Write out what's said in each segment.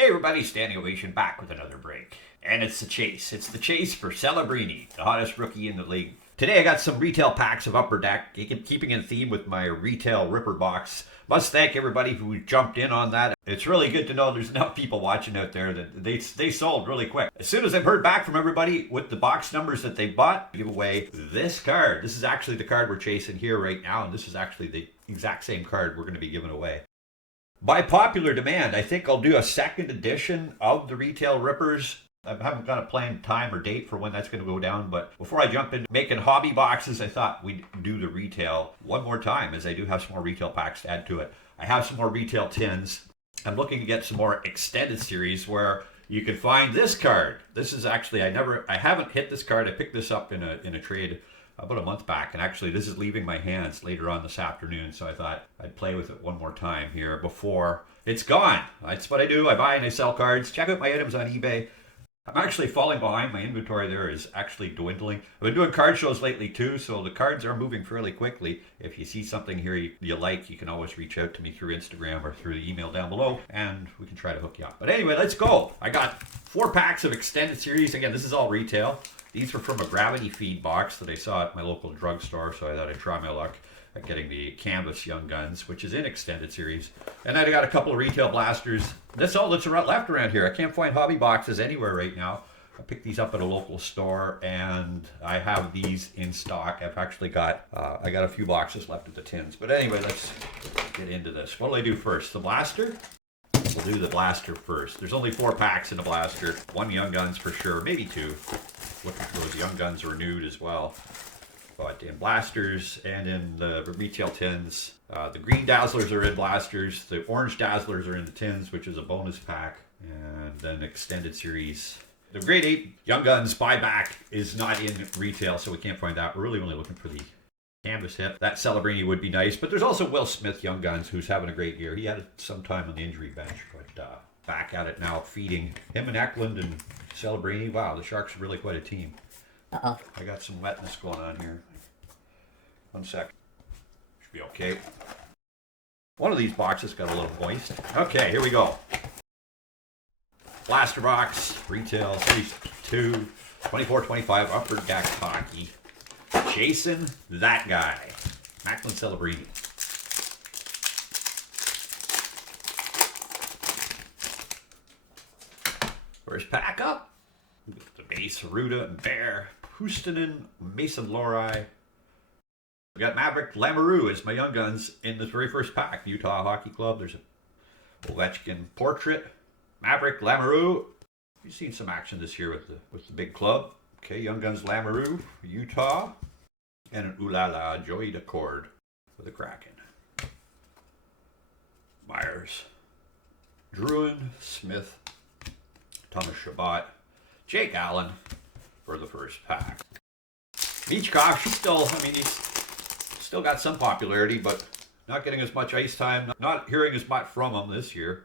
Hey everybody, standing ovation back with another break. And it's the chase. It's the chase for Celebrini, the hottest rookie in the league. Today I got some retail packs of Upper Deck, keeping in theme with my retail Ripper box. Must thank everybody who jumped in on that. It's really good to know there's enough people watching out there that they sold really quick. As soon as I've heard back from everybody with the box numbers that they bought, I give away this card. This is actually the card we're chasing here right now, and this is actually the exact same card we're going to be giving away. By popular demand, I think I'll do a second edition of the Retail Rippers. I haven't got a planned time or date for when that's going to go down, but before I jump into making hobby boxes, I thought we'd do the retail one more time, as I do have some more retail packs to add to it. I have some more retail tins. I'm looking to get some more extended series where you can find this card. This is actually, I haven't hit this card. I picked this up in a trade about a month back, and actually this is leaving my hands later on this afternoon, so I thought I'd play with it one more time here before it's gone. That's what I do. I buy and I sell cards. Check out my items on eBay. I'm actually falling behind. My inventory there is actually dwindling. I've been doing card shows lately too, so the cards are moving fairly quickly. If you see something here you like, you can always reach out to me through Instagram or through the email down below, and we can try to hook you up. But anyway, let's go. I got 4 packs of extended series. Again, this is all retail. These were from a gravity feed box that I saw at my local drugstore, so I thought I'd try my luck at getting the Canvas Young Guns, which is in extended series. And then I got a couple of retail blasters. That's all that's left around here. I can't find hobby boxes anywhere right now. I picked these up at a local store, and I have these in stock. I've actually got, I got a few boxes left of the tins. But anyway, let's get into this. What'll I do first? The blaster? We'll do the blaster first. There's only 4 packs in the blaster. 1 Young Guns for sure, maybe 2. Looking for those Young Guns renewed as well. But in blasters and in the retail tins, the green dazzlers are in blasters. The orange dazzlers are in the tins, which is a bonus pack. And then extended series. The grade 8 Young Guns buyback is not in retail, so we can't find that. We're really only looking for the canvas hit. That Celebrini would be nice, but there's also Will Smith Young Guns, who's having a great year. He had some time on the injury bench, but back at it now, feeding him and Macklin and Celebrini. Wow, the Sharks are really quite a team. Uh-oh. I got some wetness going on here. 1 sec. Should be okay. One of these boxes got a little moist. Okay, here we go. Blaster box, retail, series 2, 24-25 Upper Deck hockey. Chasing that guy. Macklin Celebrini. First pack up. The base, Ruda and Bear, Puustinen, Mason Lohrei. We got Maverick Lamoureux as my Young Guns in this very first pack. Utah Hockey Club. There's a Ovechkin portrait. Maverick Lamoureux. You've seen some action this year with the big club. Okay, Young Guns Lamoureux, Utah. And an Ooh La La Joey Decord for the Kraken. Myers, Druin, Smith, Thomas Chabot, Jake Allen for the first pack. Michkov, he's still got some popularity, but not getting as much ice time. Not hearing as much from him this year.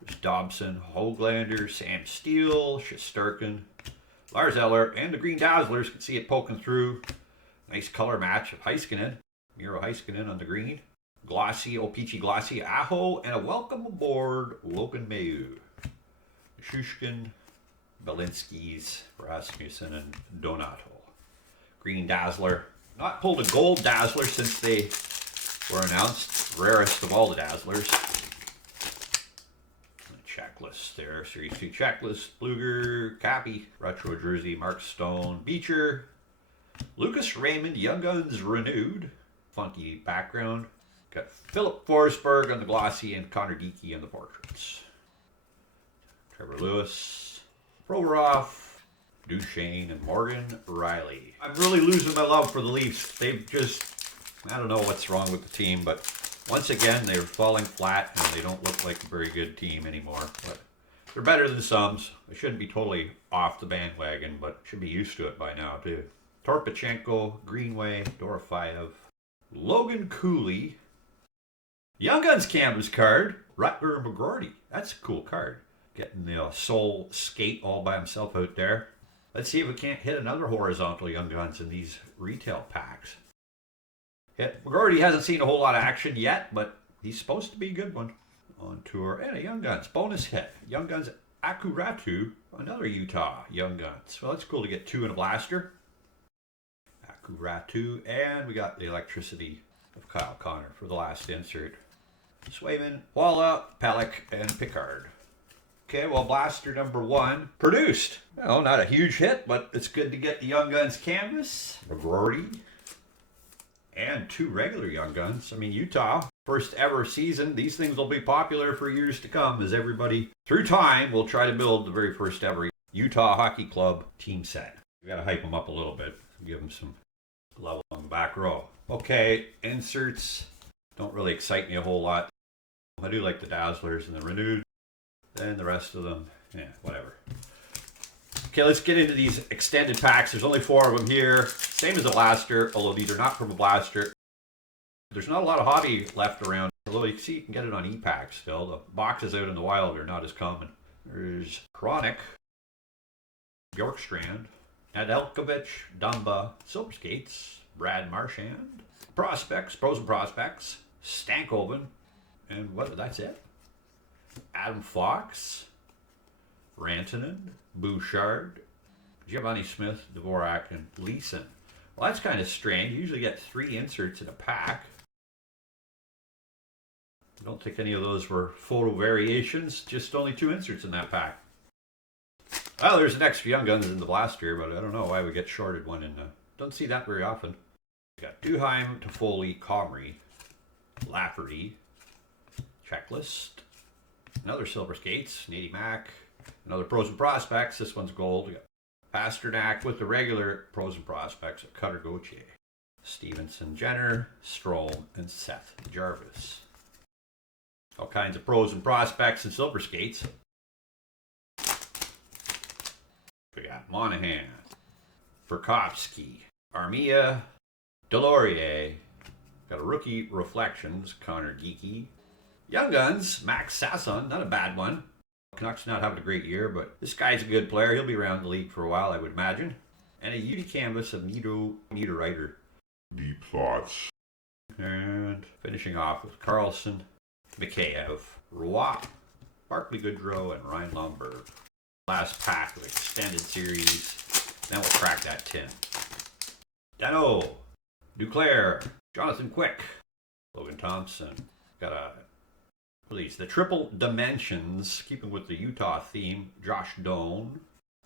There's Dobson, Hoglander, Sam Steele, Shesterkin, Lars Eller, and the Green Dazzlers. Can see it poking through. Nice color match of Heiskanen. Miro Heiskanen on the green. Glossy, Opeachy Glossy, Aho, and a welcome aboard Logan Mayu. Shushkin, Belinskis, Rasmussen, and Donato. Green Dazzler. Not pulled a gold Dazzler since they were announced. Rarest of all the Dazzlers. Checklist there. Series 2 checklist. Bluger, Cappy, Retro Jersey, Mark Stone, Beecher, Lucas Raymond, Young Guns renewed. Funky background. Got Philip Forsberg on the glossy and Connor Geeky on the portraits. Trevor Lewis, Provorov, Duchesne, and Morgan Riley. I'm really losing my love for the Leafs. They've just, I don't know what's wrong with the team, but once again, they're falling flat and they don't look like a very good team anymore. But they're better than some. I shouldn't be totally off the bandwagon, but should be used to it by now, too. Torpachenko, Greenway, Dorofeyev, Logan Cooley, Young Guns canvas card, Rutger McGroarty. That's a cool card. Getting the soul skate all by himself out there. Let's see if we can't hit another horizontal Young Guns in these retail packs. McGroarty hasn't seen a whole lot of action yet, but he's supposed to be a good one. on tour, and a Young Guns bonus hit. Young Guns Akuratu, another Utah Young Guns. Well, that's cool to get 2 in a blaster. Akuratu, and we got the electricity of Kyle Connor for the last insert. Swayman, Walla, Pellick, and Pickard. Okay, well, blaster number 1 produced. Well, not a huge hit, but it's good to get the Young Guns canvas. Rory. And 2 regular Young Guns. I mean, Utah, first ever season. These things will be popular for years to come as everybody, through time, will try to build the very first ever Utah Hockey Club team set. We got to hype them up a little bit. Give them some level on the back row. Okay, inserts don't really excite me a whole lot. I do like the Dazzlers and the Renewed. Then the rest of them, yeah, whatever. Okay, let's get into these extended packs. There's only 4 of them here. Same as a blaster, although these are not from a blaster. There's not a lot of hobby left around. Although you can see you can get it on e-pack still. The boxes out in the wild are not as common. There's Chronic, Bjorkstrand, Adelkovich, Dumba, Silver Skates, Brad Marchand, Prospects, Frozen Prospects, Stankoven, and what? That's it? Adam Fox, Rantanen, Bouchard, Giovanni Smith, Dvorak, and Leeson. Well, that's kind of strange. You usually get 3 inserts in a pack. I don't think any of those were photo variations, just only 2 inserts in that pack. Well, there's an extra Young Guns in the blaster, but I don't know why we get shorted one in the... Don't see that very often. We got Duheim, Toffoli, Comrie, Lafferty, Checklist, another Silver Skates, Nady Mac, another Pros and Prospects. This one's gold. We got Pasternak with the regular Pros and Prospects of Cutter Gauthier, Stevenson, Jenner, Strome, and Seth Jarvis. All kinds of Pros and Prospects and Silver Skates. We got Monahan, Furkovsky, Armia, Delorier. Got a rookie Reflections, Connor Geeky. Young Guns, Max Sasson, not a bad one. Canucks not having a great year, but this guy's a good player. He'll be around the league for a while, I would imagine. And a UD canvas of Nito Niederreiter. Deep thoughts. And finishing off with Carlson, Mikheyev, Roy, Barclay Goodrow, and Ryan Lomberg. Last pack of extended series. Then we'll crack that tin. Dano, Duclair, Jonathan Quick, Logan Thompson. Got a release. The Triple Dimensions, keeping with the Utah theme, Josh Doan.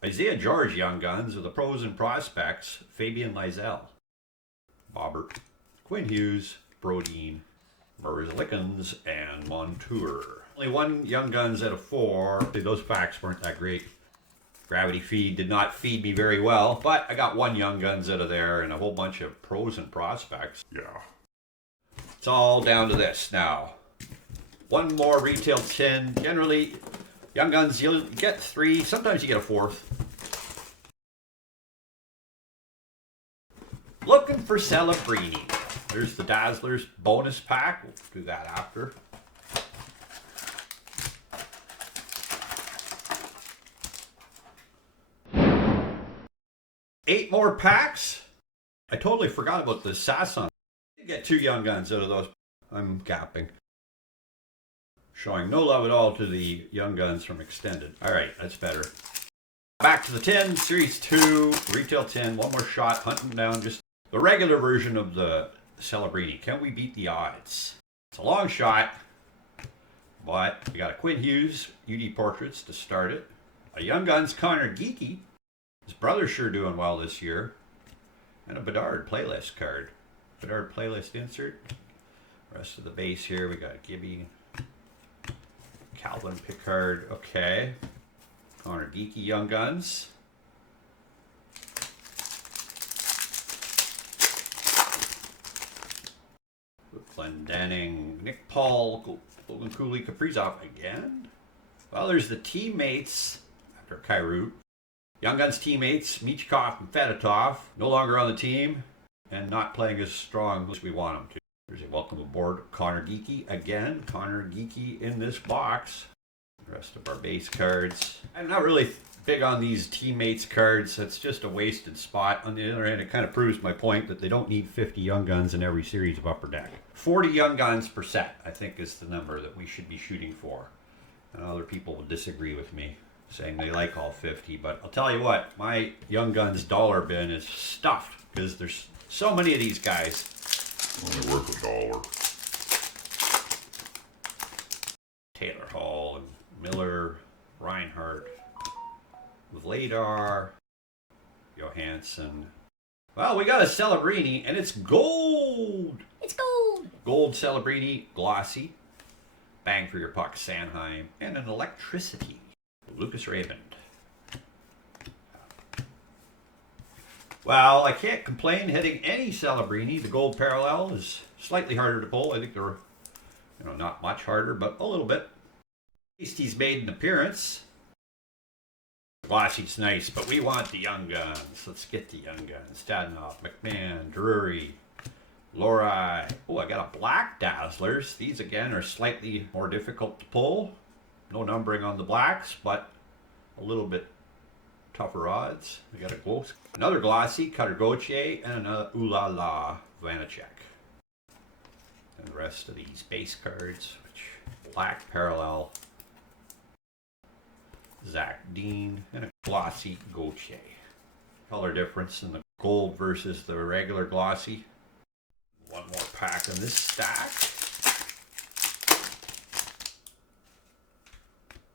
Isaiah George Young Guns with the Pros and Prospects, Fabian Lysell. Bobbert, Quinn Hughes, Brodeen, Merzlikens, and Montour. Only 1 Young Guns out of 4. Those packs weren't that great. Gravity Feed did not feed me very well, but I got 1 Young Guns out of there and a whole bunch of Pros and Prospects. Yeah. It's all down to this now. 1 more retail tin. Generally, Young Guns, you'll get 3. Sometimes you get a 4th. Looking for Celebrini. There's the Dazzlers bonus pack. We'll do that after. Eight more packs. I totally forgot about the Sasson. You get 2 Young Guns out of those. I'm gapping. Showing no love at all to the Young Guns from Extended. All right, that's better. Back to the tin, Series 2, retail tin. 1 more shot, hunting down just the regular version of the Celebrini. Can we beat the odds? It's a long shot, but we got a Quinn Hughes UD Portraits to start it. A Young Guns Connor Geeky. His brother's sure doing well this year. And a Bedard playlist card. Bedard playlist insert. Rest of the base here, we got Gibby, Calvin Pickard. Okay. Connor Geeky Young Guns. Glendening, Nick Paul, Logan Cooley, Kaprizov again. Well, there's the teammates after Kyrou. Young Guns teammates, Michkov and Fedotov, no longer on the team and not playing as strong as we want them to. There's a welcome aboard Connor Geeky again. Connor Geeky in this box. The rest of our base cards. I'm not really big on these teammates cards. That's just a wasted spot. On the other hand, it kind of proves my point that they don't need 50 Young Guns in every series of Upper Deck. 40 Young Guns per set, I think, is the number that we should be shooting for. And other people will disagree with me, saying they like all 50. But I'll tell you what, my Young Guns dollar bin is stuffed because there's so many of these guys. Only worth $1. Taylor Hall and Miller, Reinhardt, Vladar, Johansson. Well, we got a Celebrini, and it's gold! It's gold! Gold Celebrini, glossy. Bang for your puck, Sanheim. And an electricity, Lucas Raymond. Well, I can't complain hitting any Celebrini. The gold parallel is slightly harder to pull. I think they're, not much harder, but a little bit. At least he's made an appearance. Glossy's nice, but we want the Young Guns. Let's get the Young Guns. Stadnoff, McMahon, Drury, Lorai. Oh, I got a black Dazzlers. These, again, are slightly more difficult to pull. No numbering on the blacks, but a little bit tougher odds. We got a Ghost. Another glossy, Cutter Gauthier, and another Ooh La La, Vanacek. And the rest of these base cards, which black parallel, Zach Dean, and a glossy Gauthier. Color difference in the gold versus the regular glossy. One more pack in this stack.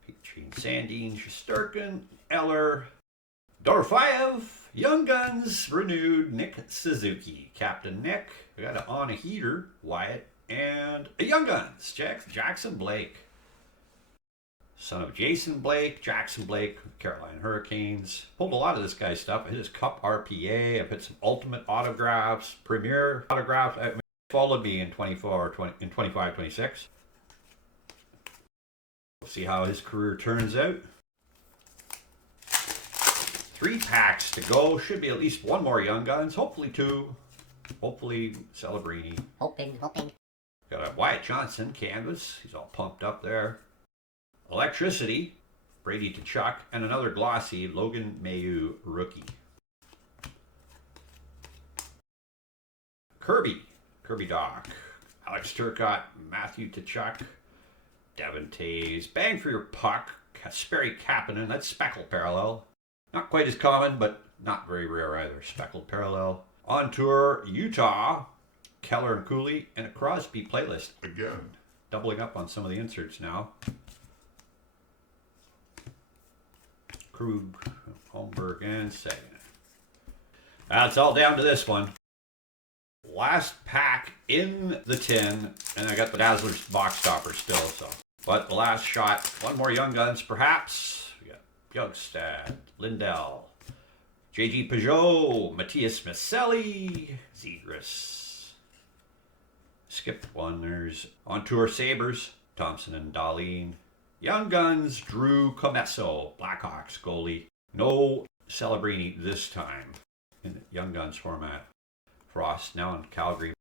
Featuring Sandin, Shesterkin, Eller, Dorofeyev, Young Guns, renewed, Nick Suzuki, Captain Nick. We got an On a Heater, Wyatt, and a Young Guns, Jackson Blake. Son of Jason Blake, Jackson Blake, Carolina Hurricanes. Pulled a lot of this guy's stuff. I hit his Cup RPA. I put some Ultimate autographs, Premier autographs. Followed me in 25, 26. We'll see how his career turns out. 3 packs to go. Should be at least one more Young Guns. Hopefully 2. Hopefully Celebrini. Hoping. Got a Wyatt Johnson canvas. He's all pumped up there. Electricity, Brady to Chuck, and another glossy, Logan Mayu rookie. Kirby Doc, Alex Turcotte, Matthew Tkachuk, Devin Tays, Bang for your puck, Kasperi Kapanen, that's speckled parallel. Not quite as common, but not very rare either. Speckled parallel. On tour, Utah, Keller and Cooley, and a Crosby playlist. Again. Doubling up on some of the inserts now. Krug, Holmberg, and Sagan. That's all down to this one. Last pack in the tin, and I got the Dazzlers box stopper still, so. But the last shot, one more Young Guns perhaps. We got Bjugstad, Lindell, J.G. Peugeot, Matthias Maselli, Zegras. Skipped one, there's On Tour Sabres, Thompson and Darlene. Young Guns, Drew Comesso, Blackhawks goalie. No Celebrini this time in the Young Guns format. Frost now in Calgary.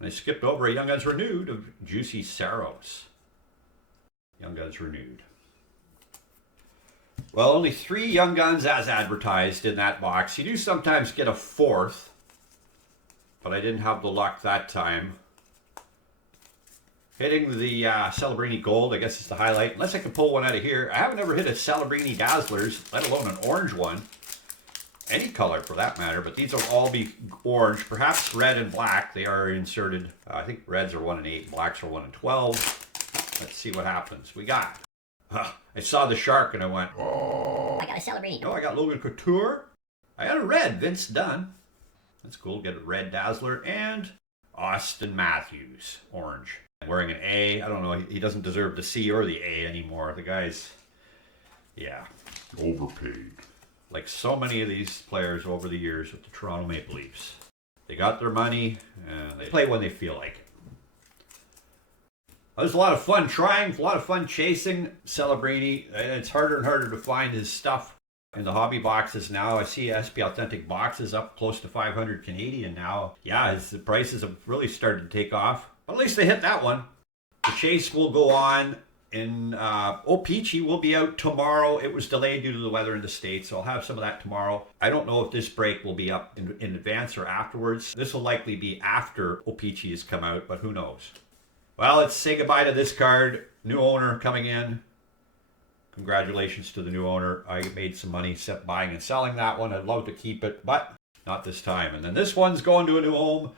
And I skipped over a Young Guns renewed of Juicy Saros. Young Guns renewed. Well, only 3 Young Guns as advertised in that box. You do sometimes get a 4th, but I didn't have the luck that time. Hitting the Celebrini Gold, I guess is the highlight. Unless I can pull one out of here. I haven't ever hit a Celebrini Dazzlers, let alone an orange one. Any color for that matter, but these will all be orange. Perhaps red and black. They are inserted. I think reds are 1 and 8, blacks are 1 and 12. Let's see what happens. We got. I saw the shark and I went, oh. I got a Celebrini. Oh, I got Logan Couture. I got a red, Vince Dunn. That's cool. Get a red Dazzler and Austin Matthews, orange. Wearing an A. I don't know. He doesn't deserve the C or the A anymore. The guy's, yeah. Overpaid. Like so many of these players over the years with the Toronto Maple Leafs. They got their money and they play when they feel like it. It was a lot of fun trying, a lot of fun chasing Celebrini. And it's harder and harder to find his stuff in the hobby boxes now. I see SP Authentic boxes up close to 500 Canadian now. Yeah, the prices have really started to take off. But at least they hit that one. The chase will go on. in Peachy will be out tomorrow. It was delayed due to the weather in the States, so I'll have some of that tomorrow. I don't know if this break will be up in advance or afterwards. This will likely be after Peachy has come out, but who knows. Well, let's say goodbye to this card. New owner coming in. Congratulations to the new owner. I made some money buying and selling that one. I'd love to keep it, but not this time. And then this one's going to a new home.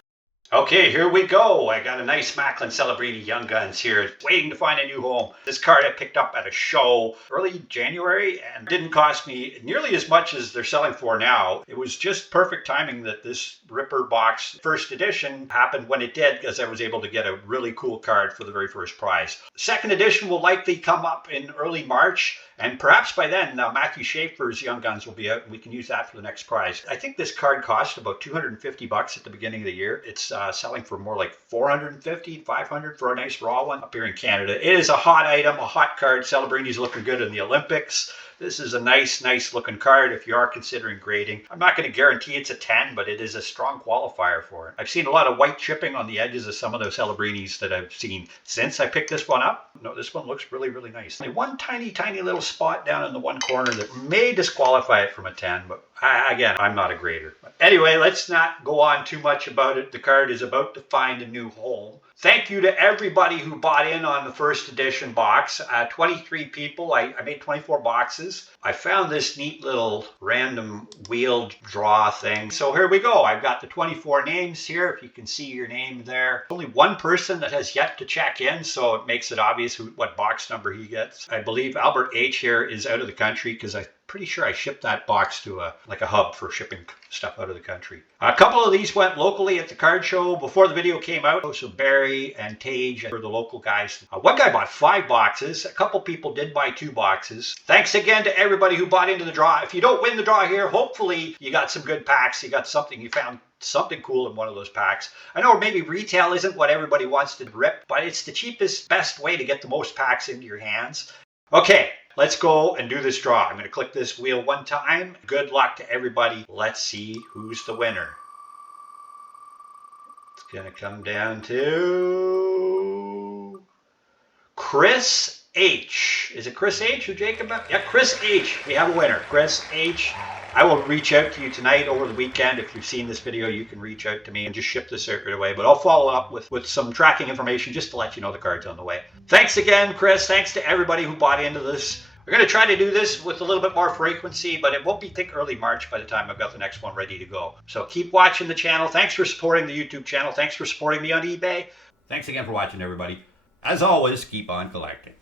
Okay, here we go. I got a nice Macklin Celebrini Young Guns here, waiting to find a new home. This card I picked up at a show early January and didn't cost me nearly as much as they're selling for now. It was just perfect timing that this Ripper box first edition happened when it did, because I was able to get a really cool card for the very first prize. Second edition will likely come up in early March, and perhaps by then Matthew Schaefer's Young Guns will be out and we can use that for the next prize. I think this card cost about $250 at the beginning of the year. It's selling for more like $450, $500 for a nice raw one up here in Canada. It is a hot item, a hot card. Celebrini's looking good in the Olympics. This is a nice looking card if you are considering grading. I'm not going to guarantee it's a 10, but it is a strong qualifier for it. I've seen a lot of white chipping on the edges of some of those Celebrinis that I've seen since I picked this one up. No, this one looks really nice. Only one tiny little spot down in the one corner that may disqualify it from a 10, but again, I'm not a grader. But anyway, let's not go on too much about it. The card is about to find a new home. Thank you to everybody who bought in on the first edition box. 23 people. I made 24 boxes. I found this neat little random wheeled draw thing. So here we go. I've got the 24 names here. If you can see your name there. Only one person that has yet to check in, so it makes it obvious what box number he gets. I believe Albert H here is out of the country because I'm pretty sure I shipped that box to a hub for shipping stuff out of the country. A couple of these went locally at the card show before the video came out. So Barry and Tage were the local guys. One guy bought 5 boxes. A couple people did buy 2 boxes. Thanks again to everybody who bought into the draw. If you don't win the draw here, hopefully you got some good packs. You got something, you found something cool in one of those packs. I know maybe retail isn't what everybody wants to rip, but it's the cheapest, best way to get the most packs into your hands. Okay, let's go and do this draw. I'm going to click this wheel one time. Good luck to everybody. Let's see who's the winner. It's going to come down to Chris H. Is it Chris H or Jacob? Yeah, Chris H. We have a winner. Chris H. I will reach out to you tonight over the weekend. If you've seen this video, you can reach out to me and just ship this right away. But I'll follow up with some tracking information just to let you know the card's on the way. Thanks again, Chris. Thanks to everybody who bought into this. We're going to try to do this with a little bit more frequency, but it won't be, I think, early March by the time I've got the next one ready to go. So keep watching the channel. Thanks for supporting the YouTube channel. Thanks for supporting me on eBay. Thanks again for watching, everybody. As always, keep on collecting.